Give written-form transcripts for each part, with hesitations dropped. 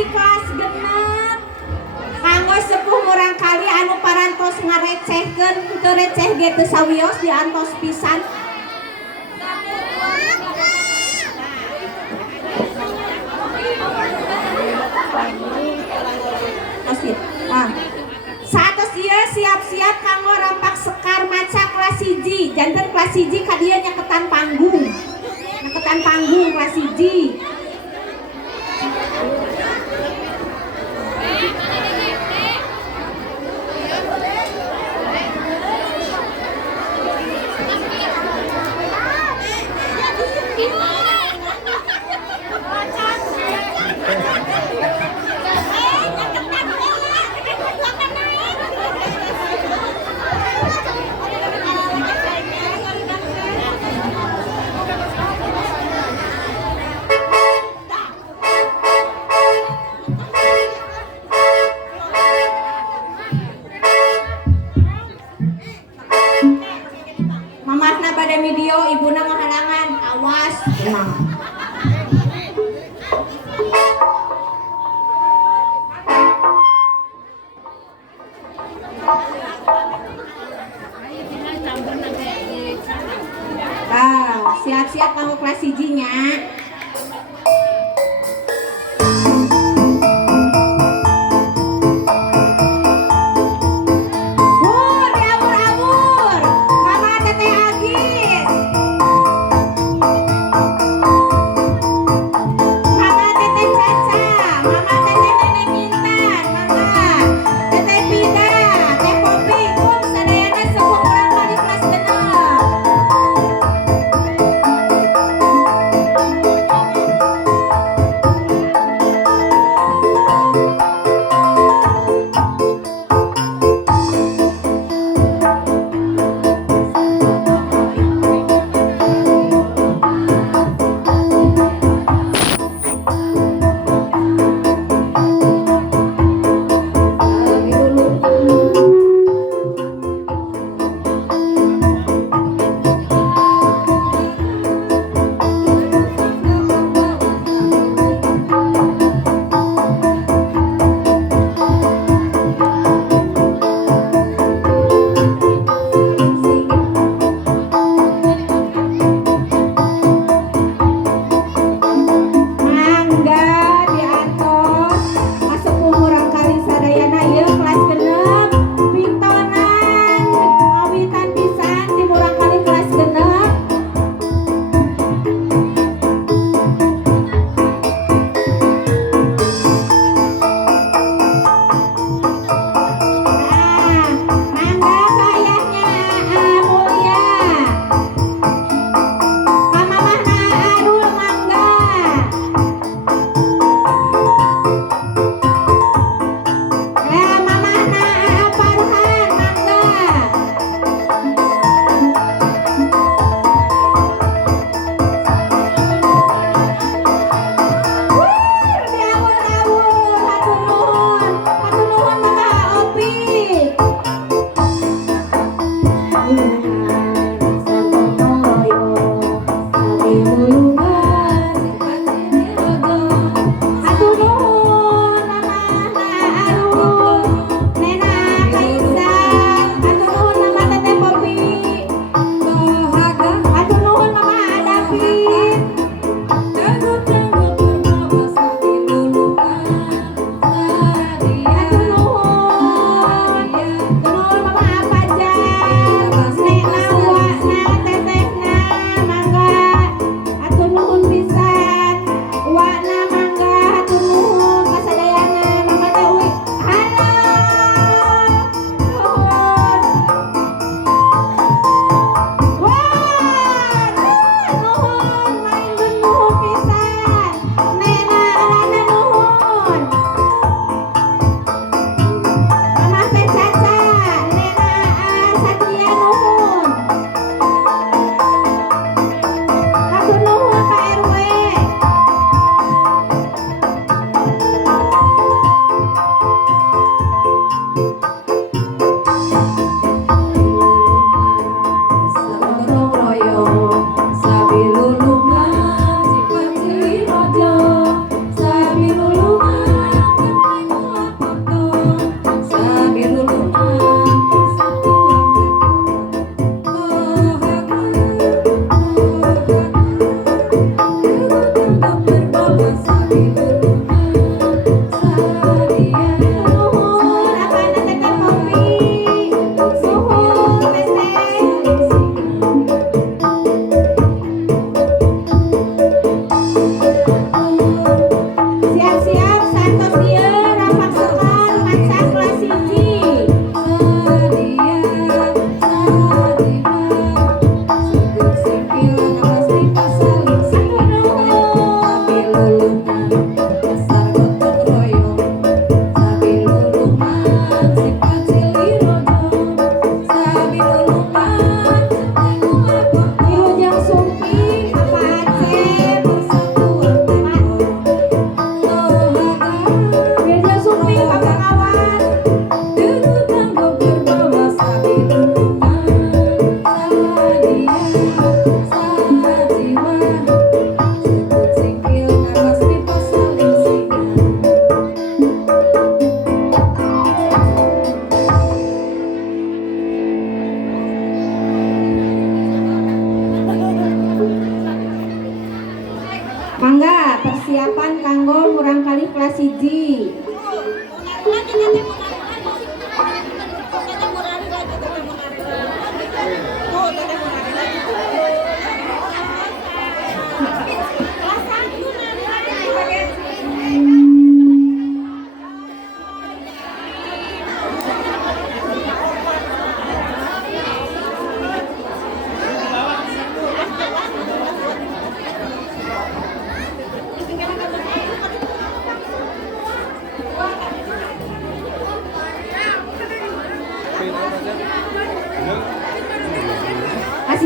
di kelas genep kanggo sepuh murang kali anu parantos ngarecehkeun teu receh ge teu sawios diantos pisan. Satos ieu siap-siap kanggo rampak sekar maca kelas 1. Janten kelas 1 ka dieu nyaketan panggung. Nyaketan panggung kelas 1. persiapan kanggo murang kali kelas 1. Kelas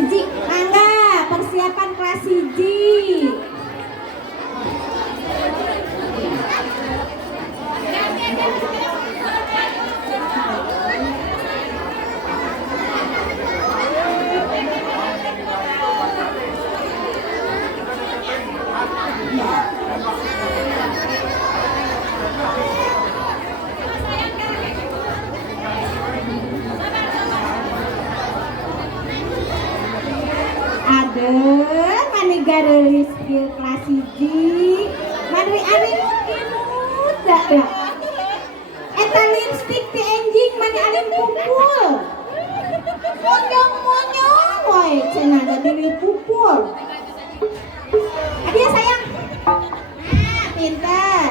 1, mangga persiapan kelas 1. Aduh, maniga rilis skill kelas 1. Manri ari mungkin muda dah. Eta lipstick ti enjing mani alin pupul. Monyong-monyong woy, cenah jadi pupul. Adia sayang. Nah, pinter.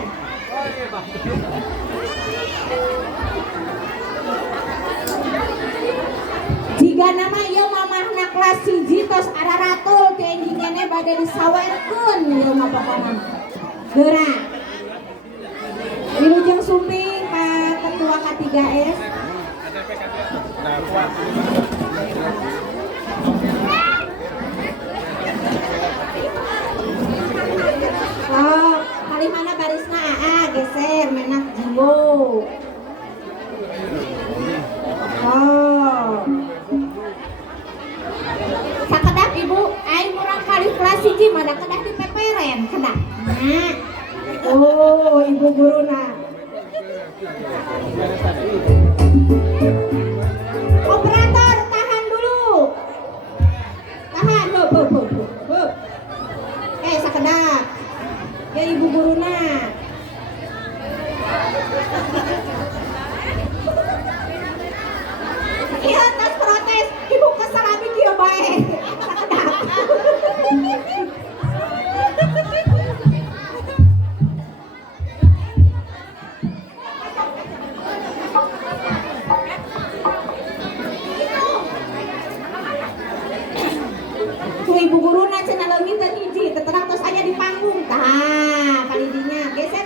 Jika nama ieu mamahna kelas 1 tos araratul ti enjing keneh bade disawerkeun ieu mah pokona. Geura. Wilujeng sumping Pak Ketua K3S. Oh, kali mana barisna AA geser menak jiwo. Oh. Sakedah Ibu, aing murang kali kelas 1 mana kedah dipeperen kedah. Nah. Oh, Ibu guruna. Operator, tahan dulu. Tahan, heup. Sakedah. Ya Ibu guruna. Iya, tas protes. Ibu kesal abi kieu bae. Sakedah. Tuh Ibu guruna cenah leungit teh hiji, terang tos aya di panggung. Tah, kali dinya geser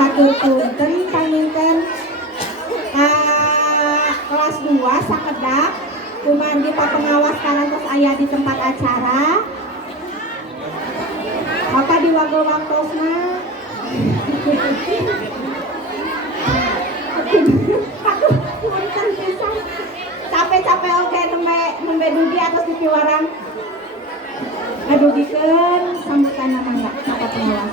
Hatur punten panginten kelas 2 sakedak kumandi pak pengawas karantos aya di tempat acara. Bapak di waktu-waktosna punten pisan. Capek-capek oke nembe dugi atas di piwarang. Ngadugikeun sambutan mangga Bapak pengawas.